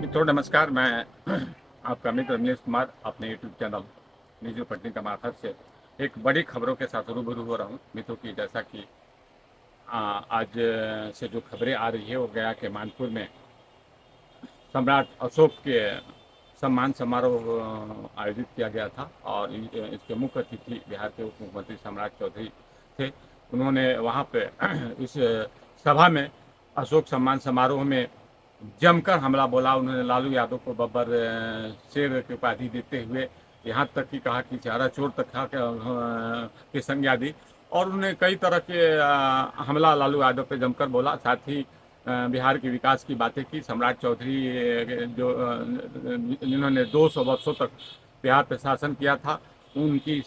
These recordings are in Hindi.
मित्रों नमस्कार, मैं आपका मित्र रमेश कुमार अपने यूट्यूब चैनल न्यूज़ पटनी का मार्फत से एक बड़ी खबरों के साथ रूबरू हो रहा हूँ। मित्रों की जैसा कि आज से जो खबरें आ रही है वो गया के मानपुर में सम्राट अशोक के सम्मान समारोह आयोजित किया गया था और इसके मुख्य अतिथि बिहार के उप मुख्यमंत्री सम्राट चौधरी थे। उन्होंने वहाँ पे इस सभा में अशोक सम्मान समारोह में जमकर हमला बोला। उन्होंने लालू यादव को बब्बर शेर की उपाधि देते हुए यहाँ तक कि कहा कि चारा चोर तक की संज्ञा दी और उन्होंने कई तरह के हमला लालू यादव पे जमकर बोला। साथ ही बिहार के विकास की बातें की। सम्राट चौधरी जो जिन्होंने 200 वर्षों तक बिहार पे शासन किया था, उनकी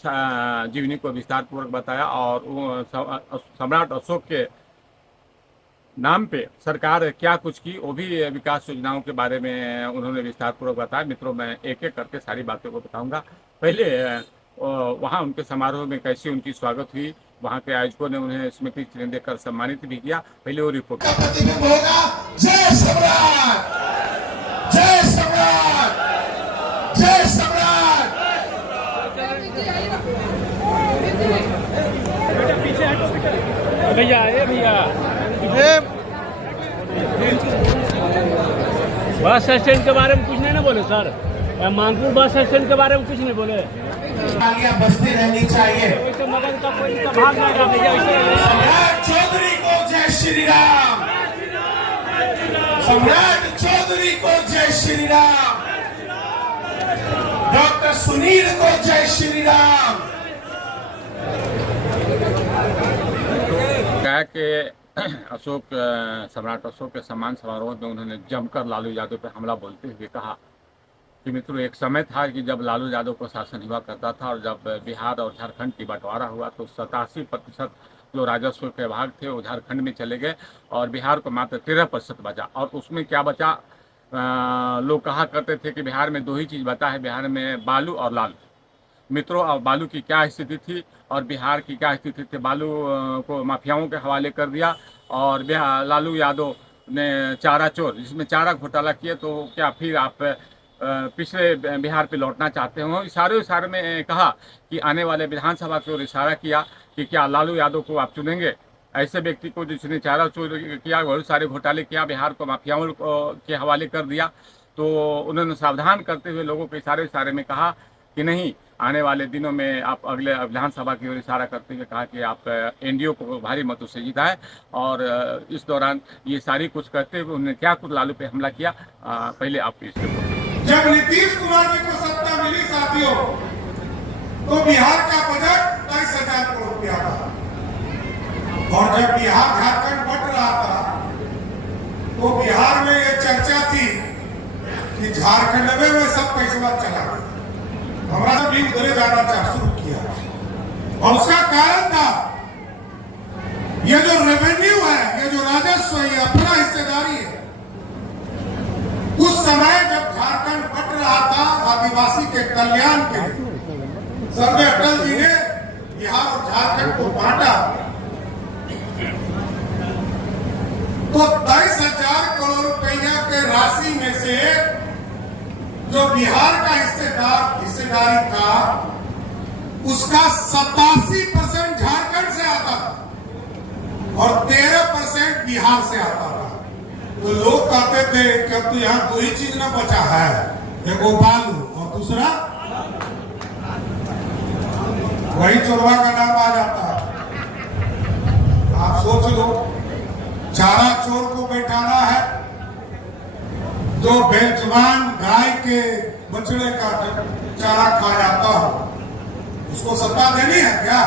जीवनी को विस्तार पूर्वक बताया और सम्राट अशोक के नाम पे सरकार क्या कुछ की वो भी विकास योजनाओं के बारे में उन्होंने विस्तार पूर्वक बताया। मित्रों, मैं एक एक करके सारी बातों को बताऊंगा। पहले वहाँ उनके समारोह में कैसी उनकी स्वागत हुई, वहाँ के आयोजकों ने उन्हें स्मृति चिन्ह देकर सम्मानित भी किया। पहले वो रिपोर्ट। जय सम्राट, जय सम्राट, जय सम्राट। भैया बस स्टैंड के बारे में कुछ नहीं ना बोले सर। मानपुर बस स्टैंड के बारे में कुछ नहीं बोले। तालियां बजती रहनी चाहिए। वैसे मगन का कोई भाग नहीं रहा भैया। सम्राट चौधरी को जय श्री राम, सम्राट चौधरी को जय श्री राम, डॉक्टर सुनील को जय श्री राम। कहा कि सम्राट अशोक के सम्मान समारोह में उन्होंने जमकर लालू यादव पर हमला बोलते हुए कहा कि मित्रों, एक समय था कि जब लालू यादव को शासन हुआ करता था और जब बिहार और झारखंड की बंटवारा हुआ तो 87% जो राजस्व के भाग थे वो झारखंड में चले गए और बिहार को मात्र 13% बचा। और उसमें क्या बचा, लोग कहा करते थे कि बिहार में दो ही चीज़ बचा है, बिहार में बालू और लाल। मित्रों, अब बालू की क्या स्थिति थी और बिहार की क्या स्थिति थी। बालू को माफियाओं के हवाले कर दिया और लालू यादव ने चारा चोर, जिसमें चारा घोटाला किया। तो क्या फिर आप पिछले बिहार पे लौटना चाहते हो? इशारे में कहा कि आने वाले विधानसभा की ओर इशारा किया कि क्या लालू यादव को आप चुनेंगे, ऐसे व्यक्ति को जिसने चारा चोर किया, बहुत सारे घोटाले किया, बिहार को माफियाओं के हवाले कर दिया। तो उन्होंने सावधान करते हुए लोगों के इशारे में कहा कि नहीं, आने वाले दिनों में आप अगले विधानसभा की ओर इशारा करते हुए कहा कि आप एनडीए को भारी मतों से जिताएं। और इस दौरान ये सारी कुछ करते हुए उन्होंने क्या कुछ लालू पे हमला किया, पहले आप इसके। जब नीतीश कुमार जी को सत्ता मिली साथियों, तो बिहार का बजट 23,000 करोड़ रुपया था और जब बिहार झारखंड बट रहा था तो बिहार में ये चर्चा थी कि झारखंड में सब पैसा चला गया, हमारा भी उधरे जाना शुरू किया। और उसका कारण था ये जो रेवेन्यू है, ये जो राजस्व है, ये अपना हिस्सेदारी है। उस समय जब झारखंड बट रहा था आदिवासी के कल्याण के लिए, सर्वे अटल जी ने बिहार और झारखंड को बांटा तो 23,000 करोड़ रुपया के राशि में से जो बिहार का हिस्सेदारी था उसका 87% झारखंड से आता था और 13% बिहार से आता था। तो लोग कहते थे कि अब तो यहाँ दो ही चीज ना बचा है, एक बालू और दूसरा वही चोरवा का नाम आ जाता है। आप सोच लो, चारा चोर को बैठाना है, जो बेजुबान गाय के बछड़े का चारा खा जाता हो, उसको सत्ता देनी है क्या?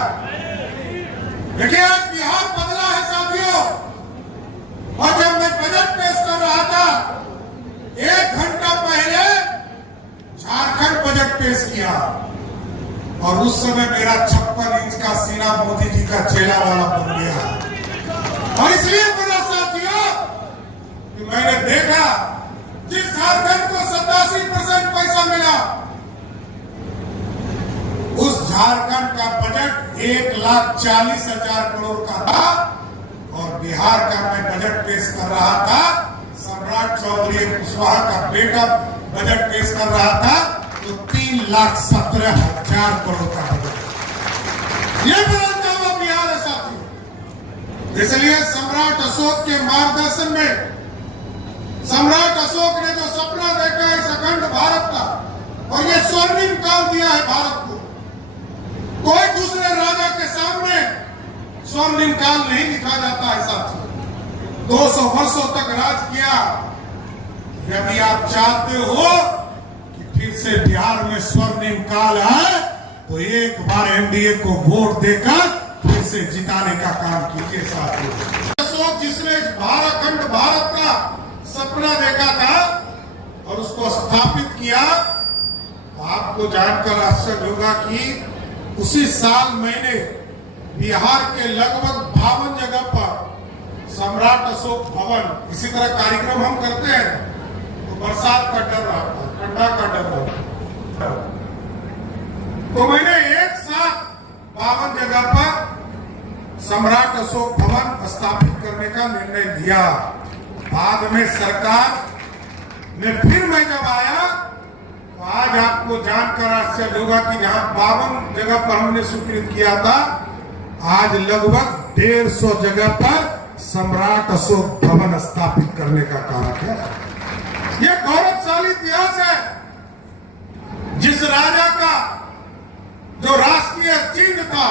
देखिए, आज बिहार बदला है साथियों। और जब मैं बजट पेश कर रहा था 1 घंटा पहले झारखंड बजट पेश किया और उस समय मेरा 56 इंच का सीना मोदी जी का चेला वाला बन गया। और इसलिए बोला साथियों कि मैंने देखा जिस झारखंड को 87% पैसा मिला, उस झारखंड का बजट 1,40,000 करोड़ का था और बिहार का मैं बजट पेश कर रहा था सम्राट चौधरी कुशवाहा का बेटा बजट पेश कर रहा था तो 3,17,000 करोड़ का बजट। ये बदलता हुआ बिहार है साथियों। इसलिए सम्राट अशोक के मार्गदर्शन में सम्राट अशोक ने जो सपना देखा है इस अखंड भारत का, और ये स्वर्णिम काल दिया है भारत को। कोई दूसरे राजा के सामने स्वर्णिम काल नहीं लिखा जाता है साथियों। 200 वर्षों तक राज किया। यदि आप चाहते हो कि फिर से बिहार में स्वर्णिम काल है तो एक बार एनडीए को वोट देकर फिर से जिताने का काम कीजिए साथियों। अशोक जिसने अखंड भारत का सपना देखा था और उसको स्थापित किया, तो आपको जानकर आश्चर्य होगा कि उसी साल मैंने बिहार के लगभग 52 जगह पर सम्राट अशोक भवन, इसी तरह कार्यक्रम हम करते हैं तो बरसात का डर रहता है, ठंडा का डर रहता है, तो मैंने एक साथ 52 जगह पर सम्राट अशोक भवन स्थापित करने का निर्णय लिया। बाद में सरकार ने फिर मैं जब आया तो आज आपको जानकर आश्चर्य होगा कि जहां 52 जगह पर हमने स्वीकृत किया था, आज लगभग 150 जगह पर सम्राट अशोक भवन स्थापित करने का काम किया। यह गौरवशाली इतिहास है। जिस राजा का जो राष्ट्रीय चिन्ह था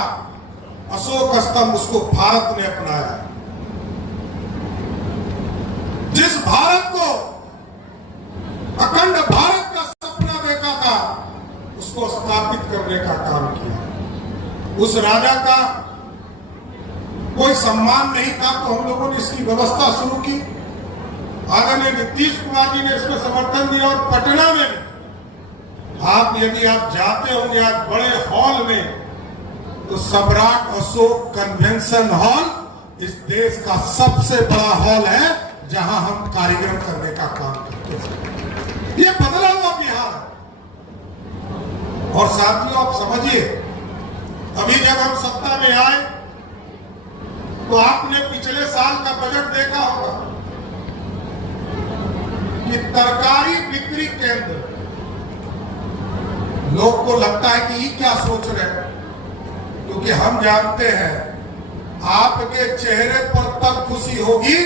अशोक स्तंभ, उसको भारत ने अपनाया। जिस भारत को अखंड भारत का सपना देखा था उसको स्थापित करने का काम किया। उस राजा का कोई सम्मान नहीं था तो हम लोगों ने इसकी व्यवस्था शुरू की। आदरणीय नीतीश कुमार जी ने इसमें समर्थन दिया और पटना में आप यदि आप जाते होंगे आज बड़े हॉल में, तो सम्राट अशोक कन्वेंशन हॉल इस देश का सबसे बड़ा हॉल है जहां हम कार्यक्रम करने का काम करते हैं। ये बदला हुआ बिहार। और साथियों आप समझिए, अभी जब हम सत्ता में आए तो आपने पिछले साल का बजट देखा होगा कि तरकारी बिक्री केंद्र, लोग को लगता है कि ये क्या सोच रहे हैं, क्योंकि हम जानते हैं आपके चेहरे पर तब खुशी होगी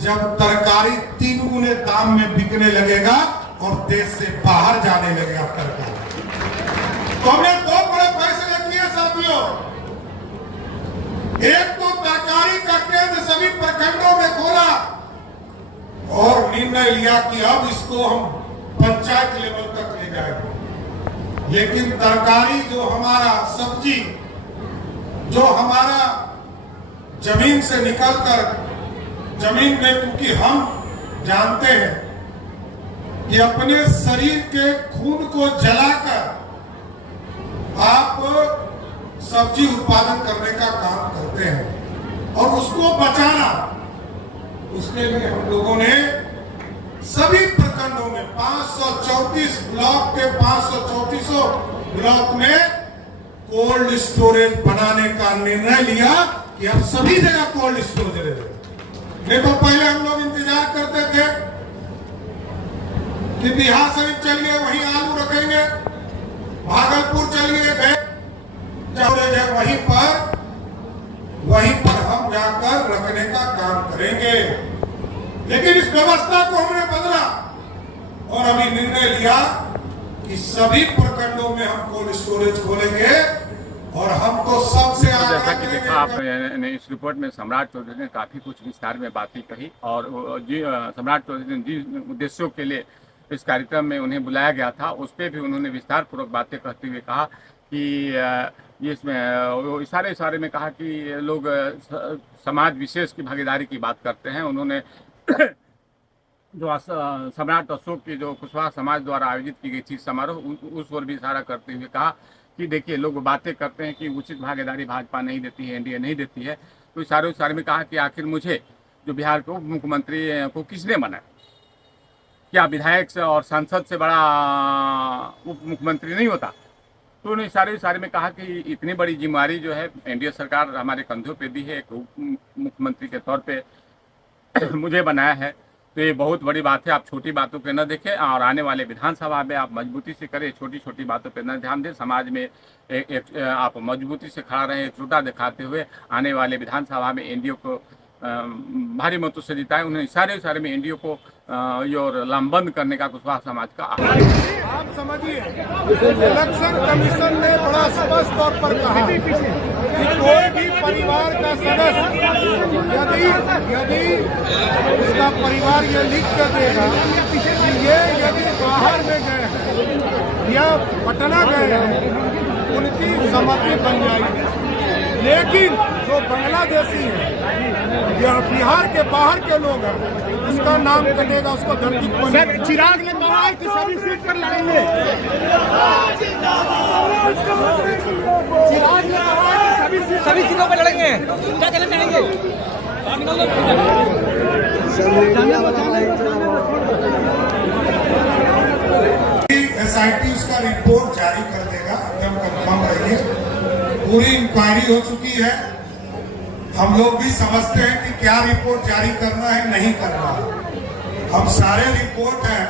जब तरकारी 3 गुने दाम में बिकने लगेगा और देश से बाहर जाने लगेगा तरकारी। तो हमने 2 बड़े फैसले किए साथियों। एक तो तरकारी का केंद्र सभी प्रखंडों में खोला और निर्णय लिया कि अब इसको हम पंचायत लेवल तक ले जाएंगे। लेकिन तरकारी जो हमारा सब्जी जो हमारा जमीन से निकलकर जमीन में, क्योंकि हम जानते हैं कि अपने शरीर के खून को जलाकर आप सब्जी उत्पादन करने का काम करते हैं और उसको बचाना, उसके लिए हम लोगों ने सभी प्रखंडों में 534 ब्लॉक के 534 ब्लॉक में कोल्ड स्टोरेज बनाने का निर्णय लिया कि अब सभी जगह कोल्ड स्टोरेज रहे। देखो पहले हम लोग इंतजार करते थे कि बिहार शरीफ चलिए वहीं आलू रखेंगे, भागलपुर चलिए वहीं पर हम जाकर रखने का काम करेंगे। लेकिन इस व्यवस्था को हमने बदला और अभी निर्णय लिया कि सभी प्रखंडों में हम कोल्ड स्टोरेज खोलेंगे और हम तो सबसे आगे। जैसा कि देखा आपने इस रिपोर्ट में सम्राट चौधरी ने काफी कुछ विस्तार में बातें कही और सम्राट चौधरी ने जिन उद्देश्यों के लिए इस कार्यक्रम में उन्हें बुलाया गया था उस पर भी उन्होंने विस्तार पूर्वक बातें करते हुए कहा कि इसमें इशारे में कहा कि लोग समाज विशेष की भागीदारी की बात करते हैं। उन्होंने जो सम्राट अशोक की जो कुशवाहा समाज द्वारा आयोजित की गई थी समारोह, उस ओर भी इशारा करते हुए कहा कि देखिए लोग बातें करते हैं कि उचित भागीदारी भाजपा नहीं देती है, एनडीए नहीं देती है। तो इशारे में कहा कि आखिर मुझे जो बिहार के उप मुख्यमंत्री को किसने बनाया, क्या विधायक से और सांसद से बड़ा उप मुख्यमंत्री नहीं होता। तो उन्होंने इशारे में कहा कि इतनी बड़ी जिम्मेदारी जो है एनडीए सरकार हमारे कंधों पे दी है, एक उप मुख्यमंत्री के तौर पे मुझे बनाया है। तो ये बहुत बड़ी बात है। आप छोटी बातों पे न देखें और आने वाले विधानसभा में आप मजबूती से करें, छोटी छोटी बातों पे न ध्यान दें। समाज में आप मजबूती से खड़ा रहें, एकजुटता दिखाते हुए आने वाले विधानसभा में एनडीए को भारी मतों से जिताएं। उन्हें सारे में एनडीए को और लामबंद करने का कुशवाहा समाज का आप समझिए, इलेक्शन कमीशन ने बड़ा स्पष्ट तौर पर कहा कि कोई भी परिवार का सदस्य यदि उसका परिवार ये लिख कर देगा कि ये यदि बाहर में गए हैं या पटना गए हैं, उनकी सहमति बन जाएगी। लेकिन जो बांग्लादेशी है या बिहार के बाहर के लोग हैं, उसका नाम कटेगा, उसको धरती पर। चिराग ने कहा कि सभी सीट पर लड़ेंगे। चिराग ने कहा कि सभी सीटों पर लड़ेंगे। क्या कहना चाहेंगे? एसआईटी उसका रिपोर्ट जारी कर देगा, एकदम कंफर्म रहिए। पूरी इंक्वायरी हो चुकी है। हम लोग भी समझते हैं कि क्या रिपोर्ट जारी करना है, नहीं करना है। हम सारे रिपोर्ट हैं,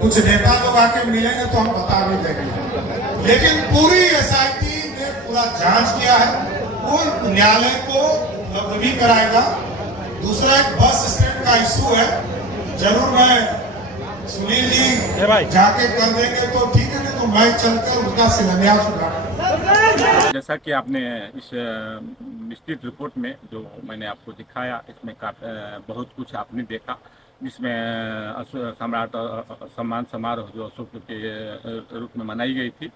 कुछ नेता लोग आके मिलेंगे तो हम बता भी देंगे। लेकिन पूरी एसआईटी ने पूरा जांच किया है, पूर्ण न्यायालय को उपलब्ध भी कराएगा। दूसरा एक बस स्टैंड का इशू है, जरूर मैं सुनील जी जाके कर देंगे तो ठीक है, नहीं तो मैं चलकर उसका शिलान्यास होगा। जैसा कि आपने इस विस्तृत रिपोर्ट में जो मैंने आपको दिखाया, इसमें बहुत कुछ आपने देखा, जिसमें सम्राट सम्मान समारोह जो अशोक के रूप में मनाई गई थी,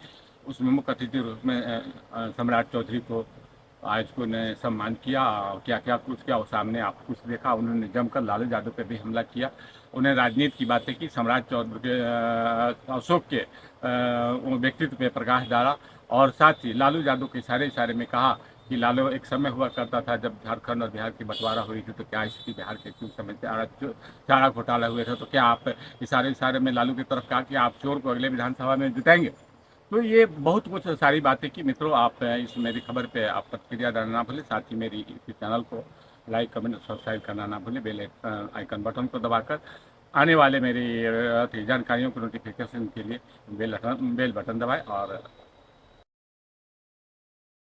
उसमें मुख्य अतिथि रूप में सम्राट चौधरी को आज को ने सम्मान किया। क्या क्या कुछ किया वो सामने आप कुछ देखा। उन्होंने जमकर लालू यादव पर भी हमला किया, उन्हें राजनीति की बातें की, सम्राट चौधरी के अशोक के व्यक्तित्व पे प्रकाश डाला और साथ ही लालू यादव के इशारे में कहा कि लालू एक समय हुआ करता था जब झारखंड और बिहार की बंटवारा हुई थी, तो क्या स्थिति बिहार के क्यों समय चारा घोटाला हुए थे, तो क्या आप इशारे में लालू की तरफ कहा कि आप चोर को अगले विधानसभा में जिताएंगे। तो ये बहुत कुछ सारी बातें की। मित्रों, आप इस मेरी खबर पे आप प्रतिक्रिया डालना ना भूलें, साथ ही मेरी यूट्यूब चैनल को लाइक कमेंट सब्सक्राइब करना ना भूलें। बेल आइकन बटन को दबाकर आने वाले मेरी जानकारियों को नोटिफिकेशन के लिए बेल बटन दबाएं और